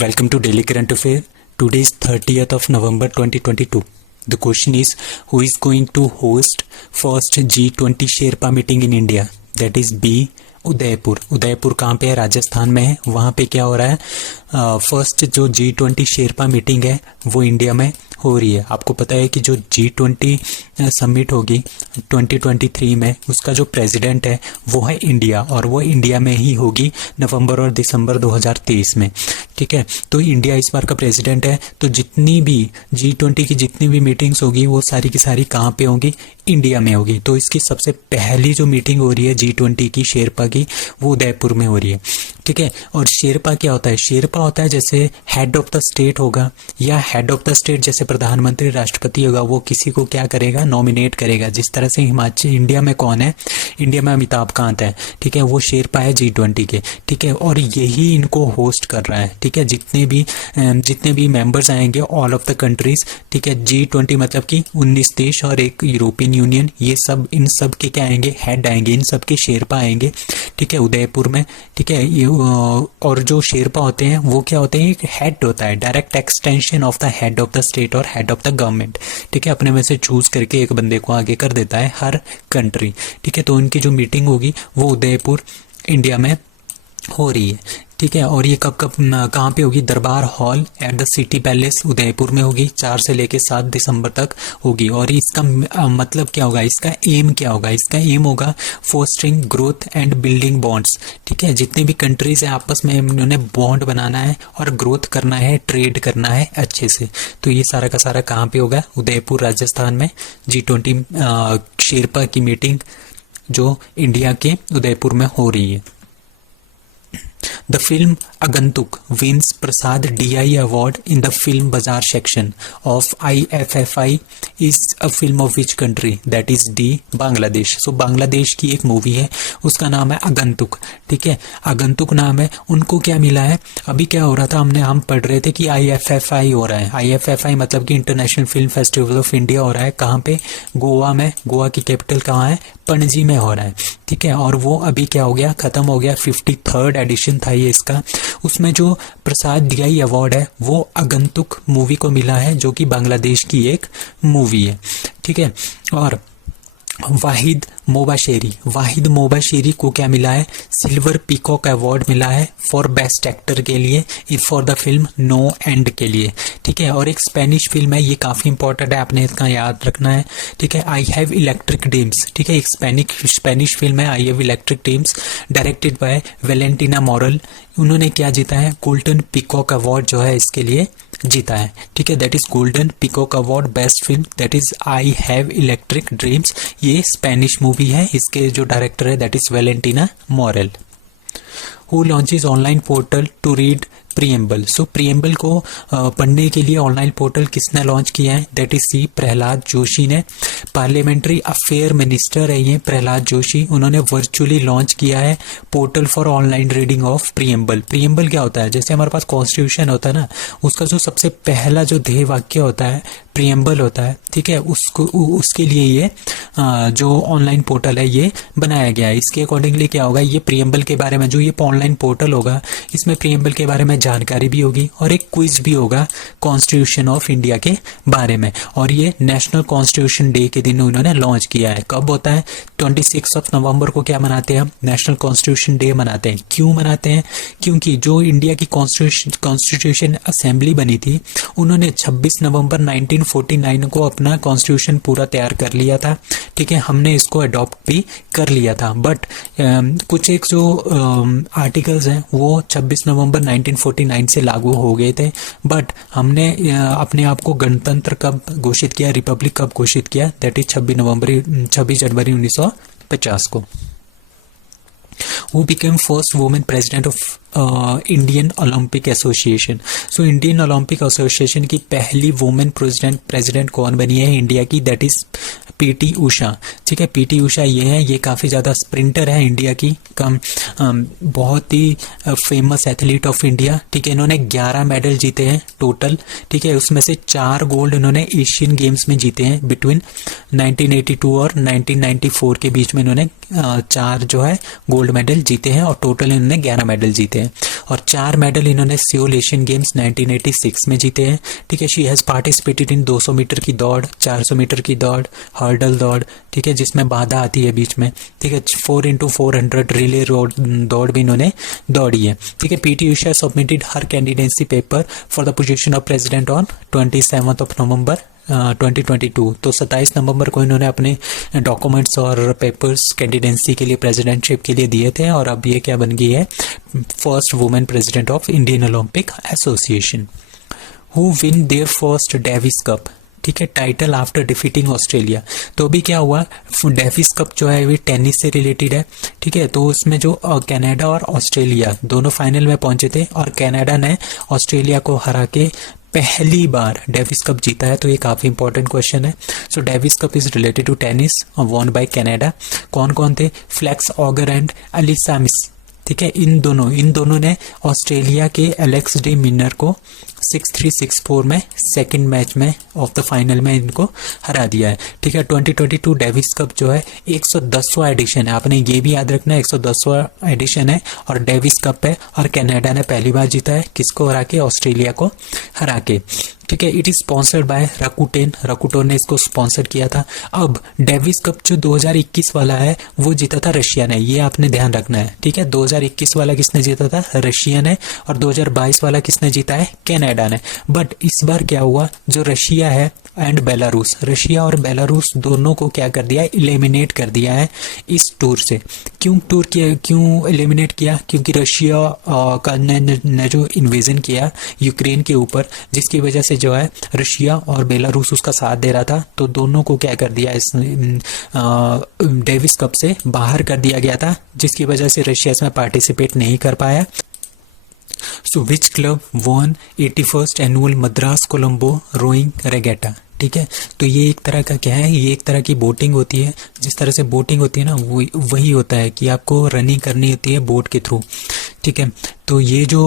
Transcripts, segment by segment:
Welcome to Daily Current Affair. Today is 30th of November 2022. The question is, who is going to host first G20 Sherpa meeting in India? That is B. Udaipur. Udaipur कहाँ पे है? राजस्थान में है. वहाँ पे क्या हो रहा है? फर्स्ट जो G20 शेरपा मीटिंग है वो इंडिया में हो रही है. आपको पता है कि जो G20 समिट होगी 2023 में, उसका जो प्रेसिडेंट है वो है इंडिया, और वो इंडिया में ही होगी नवंबर और दिसंबर 2023 में. ठीक है, तो इंडिया इस बार का प्रेसिडेंट है. तो जितनी भी G20 की जितनी भी मीटिंग्स होगी वो सारी की सारी कहाँ पे होगी? इंडिया में होगी. तो इसकी सबसे पहली जो मीटिंग हो रही है G20 की शेरपा की, वो उदयपुर में हो रही है. ठीक है, और शेरपा क्या होता है? शेरपा होता है जैसे हेड ऑफ द स्टेट होगा, या हेड ऑफ द स्टेट जैसे प्रधानमंत्री राष्ट्रपति होगा, वो किसी को क्या करेगा? नॉमिनेट करेगा. जिस तरह से हिमाचल इंडिया में कौन है? इंडिया में अमिताभ कांत है. ठीक है, वो शेरपा है G20 के. ठीक है, और यही इनको होस्ट कर रहा है. ठीक है, जितने भी मेंबर्स आएंगे ऑल ऑफ द कंट्रीज. ठीक है, G20 मतलब कि 19 देश और एक यूरोपियन यूनियन, ये सब इन सब के क्या आएंगे? हेड आएंगे, इन सब के शेरपा आएंगे. ठीक है, उदयपुर में. ठीक है, ये और जो शेरपा होते हैं वो क्या होते हैं? एक हेड होता है, direct extension of the head of the state और हेड ऑफ द गवर्नमेंट. ठीक है, अपने में से चूज करके एक बंदे को आगे कर देता है हर कंट्री. ठीक है, तो इनकी जो मीटिंग होगी वो उदयपुर इंडिया में हो रही है. ठीक है, और ये कब कहाँ पे होगी? दरबार hall at the city palace Udaipur में होगी. 4 से लेके 7 दिसंबर तक होगी. और इसका मतलब क्या होगा? इसका एम क्या होगा? इसका एम होगा fostering growth and building bonds. ठीक है, जितनी भी कंट्रीज हैं आपस में उन्होंने बॉन्ड बनाना है और ग्रोथ करना है, ट्रेड करना है अच्छे से. तो ये सारा का सारा कहाँ पे होगा? उदयपुर राजस्थान में. G20 शेरपा की मीटिंग जो इंडिया के उदयपुर में हो रही है. The film Agantuk wins Prasad DI Award in the Film Bazaar section of IFFI is a film of which country? That is D. Bangladesh. So Bangladesh की एक मूवी है, उसका नाम है अगंतुक. ठीक है, अगंतुक नाम है. उनको क्या मिला है? अभी क्या हो रहा था, हम पढ़ रहे थे कि IFFI हो रहा है. IFFI मतलब कि international film festival of India हो रहा है. कहाँ पे? गोवा में. गोवा की कैपिटल कहाँ है? पणजी में हो रहा है. ठीक है, और वो अभी क्या हो गया? खत्म हो गया. 53rd एडिशन था ये इसका. उसमें जो प्रसाद DI अवार्ड है वो अगंतुक मूवी को मिला है, जो कि बांग्लादेश की एक मूवी है. ठीक है, और वाहिद मोबाशेरी को क्या मिला है? सिल्वर पीकॉक अवार्ड मिला है फॉर बेस्ट एक्टर के लिए, for the film no end के लिए. ठीक है, और एक स्पेनिश फिल्म है, ये काफी इंपॉर्टेंट है, आपने इसका याद रखना है. ठीक है, आई हैव इलेक्ट्रिक ड्रीम्स. ठीक है, एक स्पेनिश फिल्म है आई have electric dreams, directed by Valentina moral. उन्होंने क्या जीता है? गोल्डन पीकॉक अवार्ड जो है इसके लिए जीता है. ठीक है, that is golden peacock award best film, that is I have electric dreams. ये स्पेनिश मूवी है, इसके जो डायरेक्टर है that is Valentina Maurel. Who launches online portal to read preamble. So preamble को पढ़ने के लिए ऑनलाइन पोर्टल किसने लॉन्च किया है? That is C Pralhad Joshi ने. पार्लियामेंट्री अफेयर मिनिस्टर है ये प्रहलाद जोशी. उन्होंने वर्चुअली लॉन्च किया है portal for online reading of preamble. Preamble क्या होता है? जैसे हमारे पास कॉन्स्टिट्यूशन होता है ना, उसका जो सबसे पहला जो ध्येय वाक्य होता है प्रीएम्बल होता है. ठीक है, उसके लिए ये जो ऑनलाइन पोर्टल है ये बनाया गया है. इसके अकॉर्डिंगली क्या होगा? ये प्रीएम्बल के बारे में, जो ये ऑनलाइन पोर्टल होगा, इसमें प्रीएम्बल के बारे में जानकारी भी होगी और एक क्विज भी होगा कॉन्स्टिट्यूशन ऑफ इंडिया के बारे में. और ये नेशनल कॉन्स्टिट्यूशन डे के दिन उन्होंने लॉन्च किया है. कब होता है? 26 ऑफ नवंबर को क्या मनाते हैं हम? नेशनल कॉन्स्टिट्यूशन डे मनाते हैं. क्यों मनाते हैं? क्योंकि जो इंडिया की कॉन्स्टिट्यूशन असेंबली बनी थी, उन्होंने 26 नवंबर 1949 को अपना कॉन्स्टिट्यूशन पूरा तैयार कर लिया था. ठीक है, हमने इसको अडॉप्ट भी कर लिया था. बट कुछ एक जो आर्टिकल्स हैं वो 26 नवंबर 1949 से लागू हो गए थे. बट हमने अपने आप को गणतंत्र कब घोषित किया, रिपब्लिक कब घोषित किया? दैट इज 26 जनवरी 1950 को. Who became first woman president of Indian Olympic association. So Indian Olympic association की पहली वुमेन प्रेसिडेंट कौन बनी है इंडिया की? That is PT Usha. ठीक है, PT उषा ये काफ़ी ज़्यादा स्प्रिंटर है इंडिया की, बहुत ही फेमस एथलीट ऑफ इंडिया. ठीक है, इन्होंने 11 मेडल जीते हैं टोटल. ठीक है, उसमें से 4 गोल्ड इन्होंने एशियन गेम्स में जीते हैं. बिटवीन 1982 और 1994 के बीच में इन्होंने 4 जो है गोल्ड मेडल जीते हैं और टोटल इन्होंने 11 मेडल जीते हैं और 4 मेडल इन्होंने सियोल एशियन गेम्स 1986 में जीते हैं। ठीक है, she has participated in 200 metre की दौड़, 400 मीटर की दौड़, हर्डल दौड़, ठीक है, जिसमें बाधा आती है बीच में। ठीक है, 4x400 रिले दौड़ भी इन्होंने दौड़ी है। ठीक है, PT Usha submitted her candidacy paper for the position of president on 27 November 2022। तो 27 नवंबर को इन्होंने अपने डॉक्यूमेंट्स और पेपर्स कैंडिडेंसी के लिए प्रेसिडेंटशिप के लिए दिए थे और अब ये क्या बन गई है, first women president of Indian Olympic Association. Who win their first Davis Cup, ठीक है, टाइटल आफ्टर डिफीटिंग ऑस्ट्रेलिया। तो अभी क्या हुआ, डेविस कप जो है वो टेनिस से रिलेटेड है। ठीक है, तो उसमें जो कनाडा और ऑस्ट्रेलिया दोनों फाइनल में पहुंचे थे और कनाडा ने ऑस्ट्रेलिया को हरा के पहली बार डेविस कप जीता है। तो ये काफी इंपॉर्टेंट क्वेश्चन है। So Davis Cup is related to tennis won by Canada. कौन कौन थे, Felix Auger and Aliassime. ठीक है, इन दोनों ने ऑस्ट्रेलिया के एलेक्स डी मिनर को 6-3, 6-4 में सेकंड मैच में ऑफ द फाइनल में इनको हरा दिया है। ठीक है, 2022 डेविस कप जो है 110वां एडिशन है, आपने ये भी याद रखना है, 110वां एडिशन है और डेविस कप है और कनाडा ने पहली बार जीता है, किसको हरा के, ऑस्ट्रेलिया को हरा के। ठीक है, इट इज स्पॉन्सर्ड बाय रकुटेन ने इसको स्पॉन्सर किया था। अब डेविस कप जो 2021 वाला है वो जीता था रशिया ने, ये आपने ध्यान रखना है। ठीक है, 2021 वाला किसने जीता था, रशिया ने, और 2022 वाला किसने जीता है, कनाडा ने। बट इस बार क्या हुआ, जो रशिया है एंड बेलारूस, रशिया और बेलारूस दोनों को क्या कर दिया है, इलिमिनेट कर दिया है इस टूर से। क्यों एलिमिनेट किया, क्योंकि रशिया का ने जो इन्वेजन किया यूक्रेन के ऊपर, जिसकी वजह से जो है रशिया और बेलारूस उसका साथ दे रहा था, तो दोनों को क्या कर दिया, इस डेविस कप से बाहर कर दिया गया था, जिसकी वजह से रशिया इसमें पार्टिसिपेट नहीं कर पाया। So which club won 81st annual Madras Colombo rowing regatta. ठीक है, तो ये एक तरह का क्या है, ये एक तरह की बोटिंग होती है। जिस तरह से बोटिंग होती है ना, वही होता है कि आपको रनिंग करनी होती है बोट के थ्रू। ठीक है, तो ये जो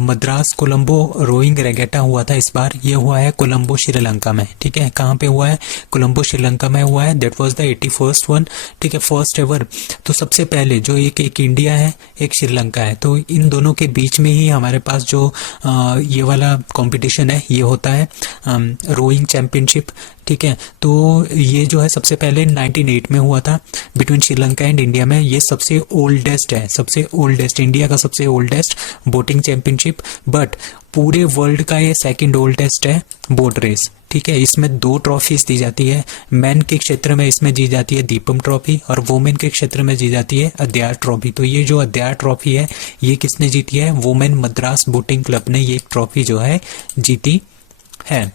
मद्रास कोलंबो रोइंग रेगेटा हुआ था इस बार, ये हुआ है कोलंबो श्रीलंका में। ठीक है, कहाँ पे हुआ है, कोलंबो श्रीलंका में हुआ है। That was the 81st one. ठीक है, फर्स्ट एवर। तो सबसे पहले जो एक इंडिया है, एक श्रीलंका है, तो इन दोनों के बीच में ही हमारे पास जो ये वाला कंपटीशन है ये होता है, रोइंग चैंपियनशिप। ठीक है, तो ये जो है सबसे पहले 1908 में हुआ था बिटवीन श्रीलंका एंड इंडिया में। ये सबसे ओल्डेस्ट है, सबसे ओल्डेस्ट, इंडिया का सबसे ओल्डेस्ट बोटिंग चैंपियनशिप। बट पूरे वर्ल्ड का ये सेकंड ओल्डेस्ट है बोट रेस। ठीक है, इसमें 2 ट्रॉफीज दी जाती है। मैन के क्षेत्र में इसमें दी जाती है दीपम ट्रॉफी और वुमेन के क्षेत्र में दी जाती है अद्यार ट्रॉफी। तो ये जो अद्यार ट्रॉफी है ये किसने जीती है, वुमेन मद्रास बोटिंग क्लब ने ये ट्रॉफी जो है जीती है।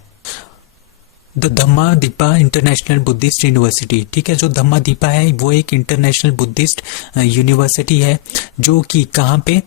The Dhamma Deepa international Buddhist university. ठीक है, जो धम्मा दीपा है वो एक इंटरनेशनल बुद्धिस्ट यूनिवर्सिटी है, जो कि कहाँ पे,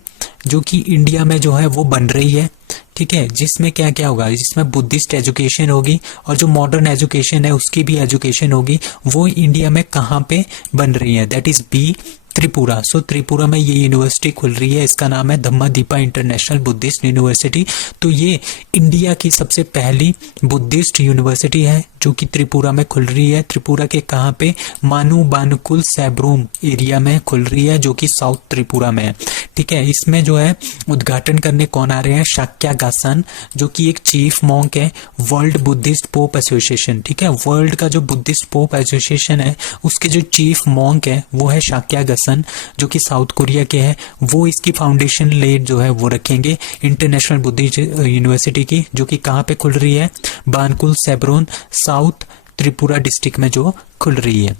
जो कि इंडिया में जो है वो बन रही है। ठीक है, जिसमें क्या क्या होगा, जिसमें बुद्धिस्ट एजुकेशन होगी और जो मॉडर्न एजुकेशन है उसकी भी एजुकेशन होगी। वो इंडिया में कहाँ पे बन रही है, दैट इज बी त्रिपुरा। सो त्रिपुरा में ये यूनिवर्सिटी खुल रही है, इसका नाम है धम्मा दीपा इंटरनेशनल बुद्धिस्ट यूनिवर्सिटी। तो ये इंडिया की सबसे पहली बुद्धिस्ट यूनिवर्सिटी है जो कि त्रिपुरा में खुल रही है। त्रिपुरा के कहाँ पे, मानू बानुकुल सैब्रूम एरिया में खुल रही है, जो कि साउथ त्रिपुरा में है। ठीक है, इसमें जो है उद्घाटन करने कौन आ रहे हैं, शाक्या गासन, जो कि एक चीफ मॉन्क है वर्ल्ड बुद्धिस्ट पोप एसोसिएशन। ठीक है, वर्ल्ड का जो बुद्धिस्ट पोप एसोसिएशन है उसके जो चीफ मॉन्क है वो है शाक्या गासन, जो कि साउथ कोरिया के हैं। वो इसकी फाउंडेशन लेड जो है वो रखेंगे इंटरनेशनल बुद्धिस्ट यूनिवर्सिटी की, जो कि कहाँ पे खुल रही है, बानकुल सैब्रोन साउथ त्रिपुरा डिस्ट्रिक्ट में जो खुल रही है।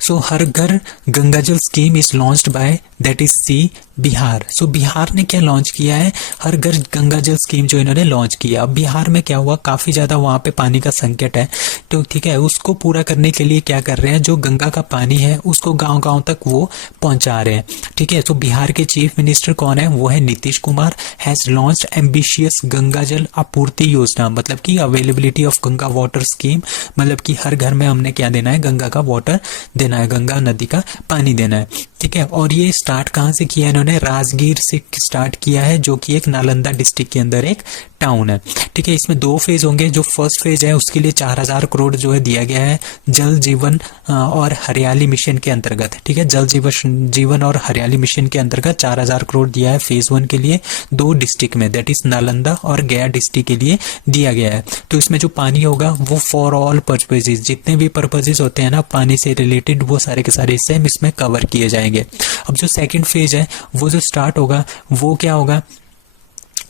So Har Ghar Gangajal scheme is launched by that is C Bihar. So Bihar ने क्या लॉन्च किया है, हर घर गंगाजल स्कीम जो इन्होंने लॉन्च किया। अब बिहार में क्या हुआ, काफी ज्यादा वहां पे पानी का संकट है। तो ठीक है, उसको पूरा करने के लिए क्या कर रहे हैं, जो गंगा का पानी है उसको गांव गांव तक वो पहुंचा रहे हैं। ठीक है, तो बिहार के चीफ मिनिस्टर कौन है, वो है Nitish Kumar. Has launched ambitious गंगाजल आपूर्ति योजना, मतलब कि availability of Ganga water scheme, मतलब कि हर घर में हमने क्या देना है, गंगा का वाटर देना है, गंगा नदी का पानी देना है। ठीक है, और ये स्टार्ट कहाँ से किया इन्होंने, इन्होंने राजगीर से स्टार्ट किया है, जो कि एक नालंदा डिस्ट्रिक्ट के अंदर एक टाउन है। ठीक है, इसमें 2 फेज होंगे। जो फर्स्ट फेज है उसके लिए 4000 करोड़ जो है दिया गया है जल जीवन और हरियाली मिशन के अंतर्गत। ठीक है, जल जीवन और हरियाली मिशन के अंतर्गत 4000 करोड़ दिया है फेज 1 के लिए 2 डिस्ट्रिक्ट में, दैट इज नालंदा और गया डिस्ट्रिक्ट के लिए दिया गया है। तो इसमें जो पानी होगा वो फॉर ऑल पर्पजेज, जितने भी पर्पजेज होते हैं ना पानी से रिलेटेड, वो सारे के सारे हिस्से इसमें कवर किए जाएंगे। अब जो सेकंड फेज है वो जो स्टार्ट होगा वो क्या होगा,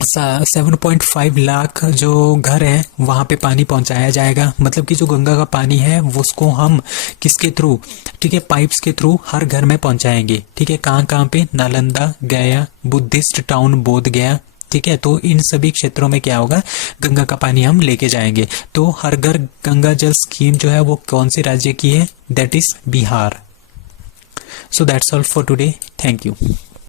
7.5 लाख जो घर है वहां पे पानी पहुंचाया जाएगा। मतलब कि जो गंगा का पानी है वो उसको हम किसके थ्रू, ठीक है, पाइप्स के थ्रू हर घर में पहुंचाएंगे। ठीक है, कहाँ पे, नालंदा, गया, बुद्धिस्ट टाउन बोध गया। ठीक है, तो इन सभी क्षेत्रों में क्या होगा, गंगा का पानी हम लेके जाएंगे। तो हर घर गंगा जल स्कीम जो है वो कौन से राज्य की है, that is Bihar. So that's all for today, thank you.